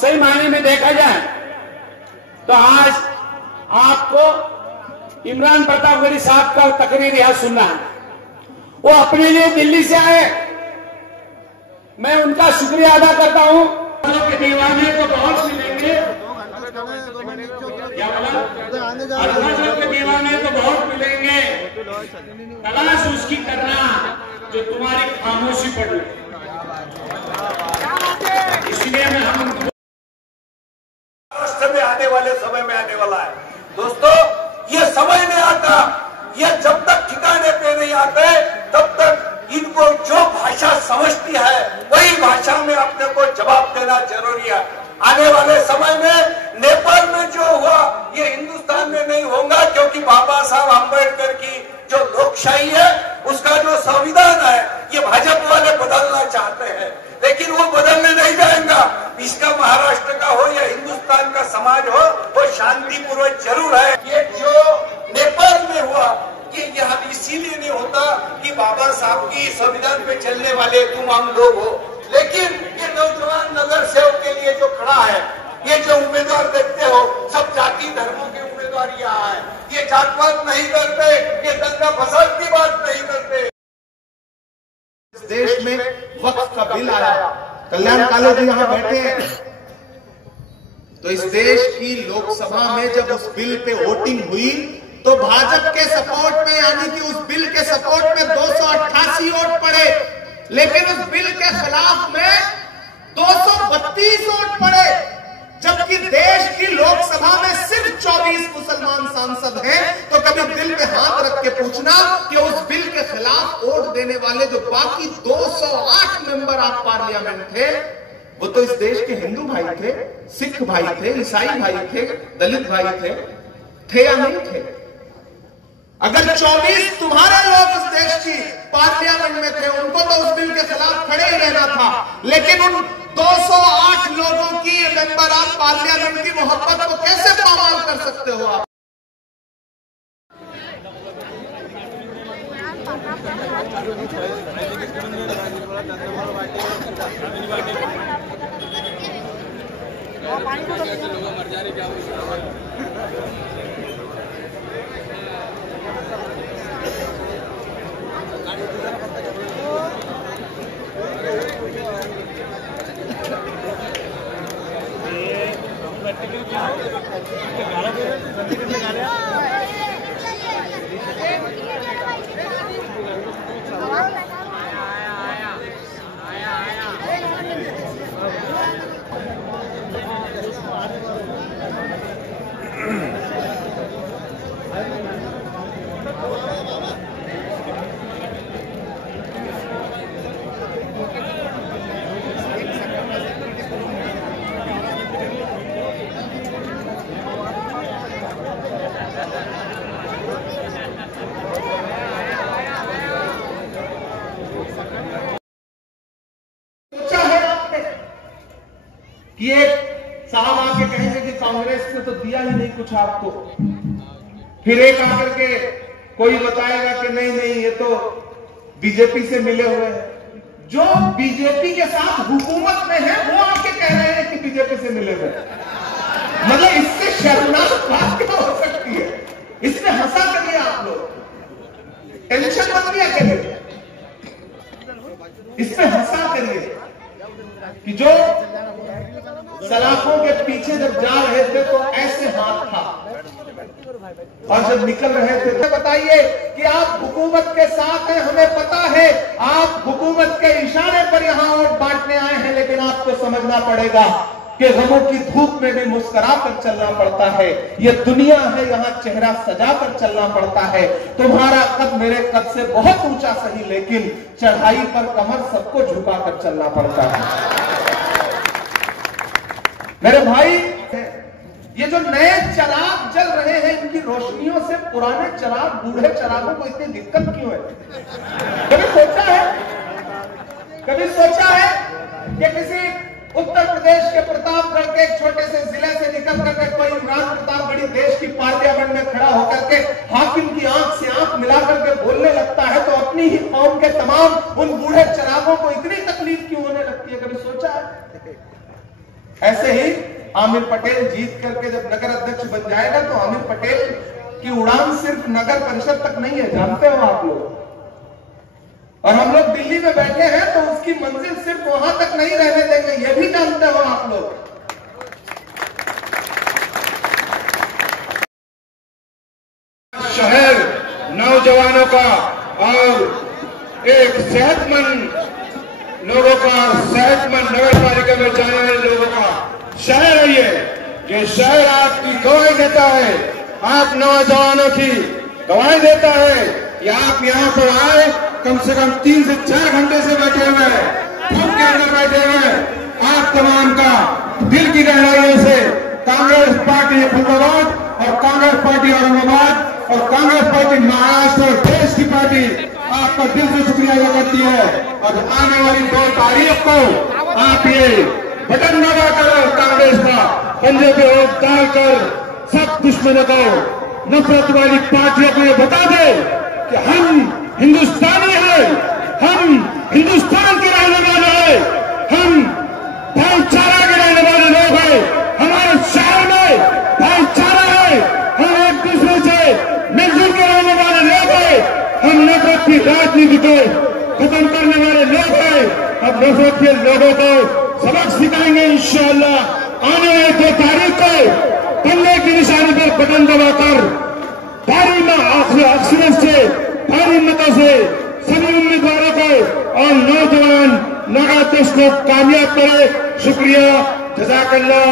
सही मायने में देखा जाए तो आज आपको इमरान प्रतापगढ़ी साहब का तकरीर यहां सुनना है। वो अपने लिए दिल्ली से आए, मैं उनका शुक्रिया अदा करता हूं। के दीवाने को बहुत मिलेंगे, के दीवाने तो बहुत मिलेंगे, तलाश उसकी करना जो तुम्हारी खामोशी पर लगे। इसलिए मैं हम राष्ट्र में आने वाले समय में आने वाला है। दोस्तों, ये समय नहीं आता, ये जब तक ठिकाने पे नहीं आते तब तक इनको जो भाषा समझती है वही भाषा में अपने को जवाब देना जरूरी है। आने वाले समय में नेपाल में जो हुआ ये हिंदुस्तान में नहीं होगा, क्योंकि बाबा साहब आम्बेडकर की जो लोकशाही है, उसका जो संविधान है, ये भाजपा वाले बदलना चाहते हैं, लेकिन वो बदलने नहीं जाएगा। इसका महाराष्ट्र का हो या हिंदुस्तान का समाज हो, वो शांतिपूर्वक जरूर है। ये जो नेपाल में हुआ कि यह इसीलिए नहीं होता कि बाबा साहब की संविधान पे चलने वाले तुम हम लोग हो, लेकिन ये नौजवान नगर सेवक के लिए जो खड़ा है, ये जो उम्मीदवार देखते हो, सब जाति धर्मों के उम्मीदवार यहाँ है। ये जात पात नहीं करते, ये दंगा फसाद की बात नहीं करते। देश में वक्फ का बिल आया, कल्याण काले जी यहाँ बैठे हैं, तो इस देश की लोकसभा में जब उस बिल पे वोटिंग हुई तो भाजपा के सपोर्ट में, यानी कि उस बिल के सपोर्ट में 288 वोट पड़े, लेकिन उस बिल के खिलाफ में 232 वोट पड़े, जबकि देश की लोकसभा में सिर्फ 24 मुसलमान सांसद हैं। तो कभी दिल पे हाथ रख के पूछना कि उस बिल के खिलाफ वोट देने वाले जो बाकी 208 मेंबर ऑफ पार्लियामेंट थे, वो तो इस देश के हिंदू भाई थे, सिख भाई थे, ईसाई भाई थे, दलित भाई थे या नहीं थे? अगर 24 तुम्हारे लोग इस देश की पार्लियामेंट में थे, उनको तो उस बिल के खिलाफ खड़े ही रहना था, लेकिन उन 208 लोगों की मेंबर ऑफ पार्लियामेंट की मोहब्बत को कैसे पामाल कर सकते हो आप? कि एक साहब आके कहेंगे कि कांग्रेस ने तो दिया ही नहीं कुछ आपको, फिर एक आकर के कोई बताएगा कि नहीं नहीं ये तो बीजेपी से मिले हुए हैं। जो बीजेपी के साथ हुकूमत में है वो आके कह रहे हैं कि बीजेपी से मिले हुए हैं। मतलब इससे शर्मनाक बात क्या हो सकती है? इसमें हंसा करिए आप लोग, टेंशन मत लिया करिए, इसमें हंसा करिए कि जो सलाखों के पीछे जब जा रहे थे तो ऐसे हाथ था, और जब निकल रहे थे तो बताइए कि आप हुकूमत के साथ हैं, हमें पता है आप हुकूमत के इशारे पर यहां वोट बांटने आए हैं, लेकिन आपको समझना पड़ेगा कि गमों की धूप में भी मुस्कुरा कर चलना पड़ता है। ये दुनिया है, यहाँ चेहरा सजा कर चलना पड़ता है। तुम्हारा कद मेरे कद से बहुत ऊंचा सही, लेकिन चढ़ाई पर कमर सबको झुका कर चलना पड़ता है। मेरे भाई, ये जो नए चिराग जल रहे हैं, इनकी रोशनियों से पुराने चिराग, बूढ़े चिरागों को इतनी दिक्कत क्यों है? कभी सोचा है कि किसी उत्तर प्रदेश के प्रतापगढ़ के एक छोटे से जिले से निकल करके कोई इमरान प्रतापगढ़ी देश की पार्लियामेंट में खड़ा होकर के हाकिम की आंख से आंख मिला करके बोलने लगता है तो अपनी ही कौम के तमाम उन बूढ़े चिरागों को इतनी तकलीफ क्यों होने लगती है? कभी सोचा है? ऐसे ही आमिर पटेल जीत करके जब नगर अध्यक्ष बन जाएगा तो आमिर पटेल की उड़ान सिर्फ नगर परिषद तक नहीं है, जानते हो आप लोग। और हम लोग दिल्ली में बैठे हैं तो उसकी मंजिल सिर्फ वहां तक नहीं रहने देंगे, ये भी जानते हो आप लोग। शहर नौजवानों का और एक सेहतमंद लोगों का, सेहतमंद नगर पालिका में जाने वाले लोगों का शहर है ये शहर आपकी गवाही देता है, आप नौजवानों की गवाही देता है कि आप यहाँ पर आए, कम से कम 3 से 4 घंटे से बैठे हुए हैं, धूप के अंदर बैठे हुए हैं। आप तमाम का दिल की गहराइयों से कांग्रेस पार्टी फरीदाबाद और कांग्रेस पार्टी औरंगाबाद और कांग्रेस पार्टी महाराष्ट्र और देश की पार्टी आपका दिल से शुक्रिया अदा करती है। और आने वाली 2 तारीख को आप ये बटन दबाकर कांग्रेस का पंजे पे वोट डालकर सब दुश्मनों को, नफरत वाली पार्टियों को ये बता दे कि हम हिंदुस्तानी हैं, हम हिंदुस्तान के रहने वाले हैं, हम भाईचारा के रहने वाले लोग हैं, हमारे शहर में भाईचारा है, हम एक दूसरे से मिलजुल के रहने वाले लोग हैं, हम नफरत की राजनीति को खत्म करने वाले लोग हैं। अब नफरत के लोगों को सबक सिखाएंगे इंशाअल्लाह। आने वाले 2 तारीख को पल्ले की निशानी पर बटन दबाकर भारी अक्सर से, भारी मतों से सभी उम्मीदवारों को और नौजवान नगर अध्यक्ष को कामयाब करे। शुक्रिया, जज़ाकल्लाह।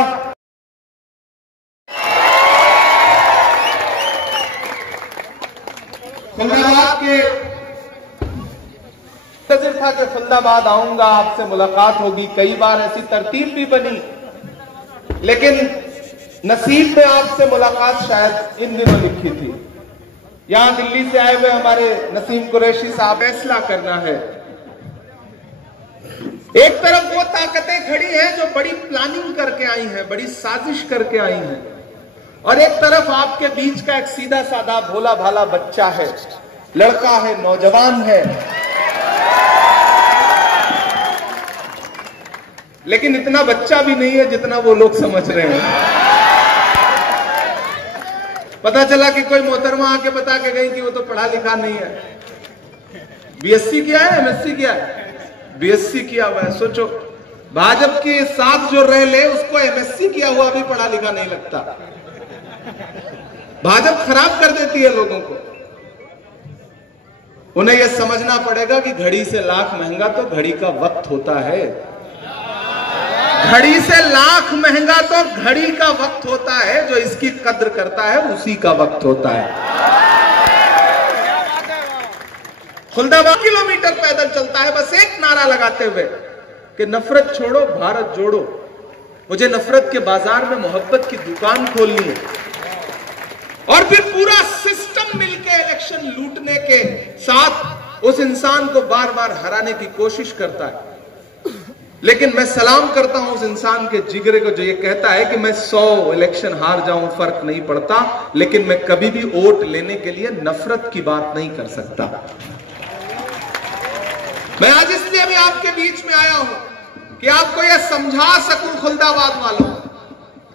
फरीदाबाद के नजर था कि फरीदाबाद आऊंगा, आपसे मुलाकात होगी, कई बार ऐसी तरतीब भी बनी, लेकिन नसीब में आपसे मुलाकात शायद इन दिनों लिखी थी। यहां दिल्ली से आए हुए हमारे नसीम कुरैशी साहब, फैसला करना है। एक तरफ वो ताकतें खड़ी हैं जो बड़ी प्लानिंग करके आई हैं, बड़ी साजिश करके आई हैं, और एक तरफ आपके बीच का एक सीधा साधा भोला भाला बच्चा है, लड़का है, नौजवान है, लेकिन इतना बच्चा भी नहीं है जितना वो लोग समझ रहे हैं। पता चला कि कोई मोहतरमा आके बता के गई कि वो तो पढ़ा लिखा नहीं है, बीएससी किया है, एमएससी किया है, बीएससी किया हुआ है। सोचो, भाजपा के साथ जो रह ले उसको एमएससी किया हुआ भी पढ़ा लिखा नहीं लगता। भाजपा खराब कर देती है लोगों को। उन्हें यह समझना पड़ेगा कि घड़ी से लाख महंगा तो घड़ी का वक्त होता है। घड़ी से लाख महंगा तो घड़ी का वक्त होता है, जो इसकी कद्र करता है उसी का वक्त होता है। फरीदाबाद किलोमीटर पैदल चलता है बस एक नारा लगाते हुए कि नफरत छोड़ो भारत जोड़ो। मुझे नफरत के बाजार में मोहब्बत की दुकान खोलनी है, और फिर पूरा सिस्टम मिलके इलेक्शन लूटने के साथ उस इंसान को बार बार हराने की कोशिश करता है। लेकिन मैं सलाम करता हूं उस इंसान के जिगरे को जो ये कहता है कि मैं 100 इलेक्शन हार जाऊं फर्क नहीं पड़ता, लेकिन मैं कभी भी वोट लेने के लिए नफरत की बात नहीं कर सकता। मैं आज इसलिए भी आपके बीच में आया हूं कि आपको यह समझा सकूं फरीदाबाद वालों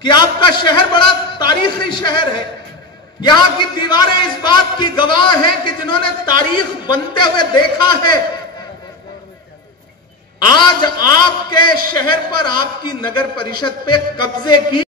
कि आपका शहर बड़ा तारीखी शहर है। यहां की दीवारें इस बात की गवाह हैं कि जिन्होंने तारीख बनते हुए देखा है, आज आपके शहर पर, आपकी नगर परिषद पे कब्जे की